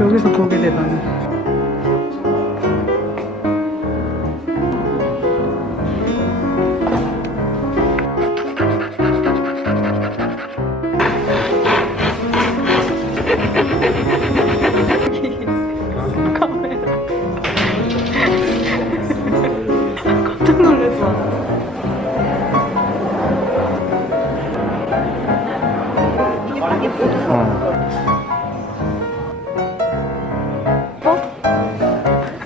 여기서 보게 되다니. 놀랐어.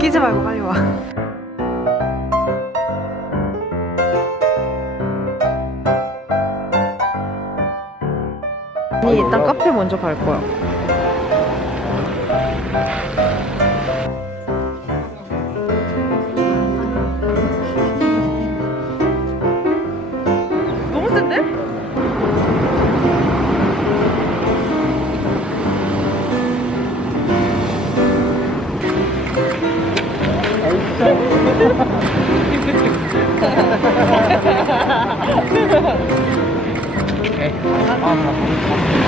아 웃기지 말고 빨리 와. 아니 일단 카페 먼저 갈 거야. 너무 센데? 아,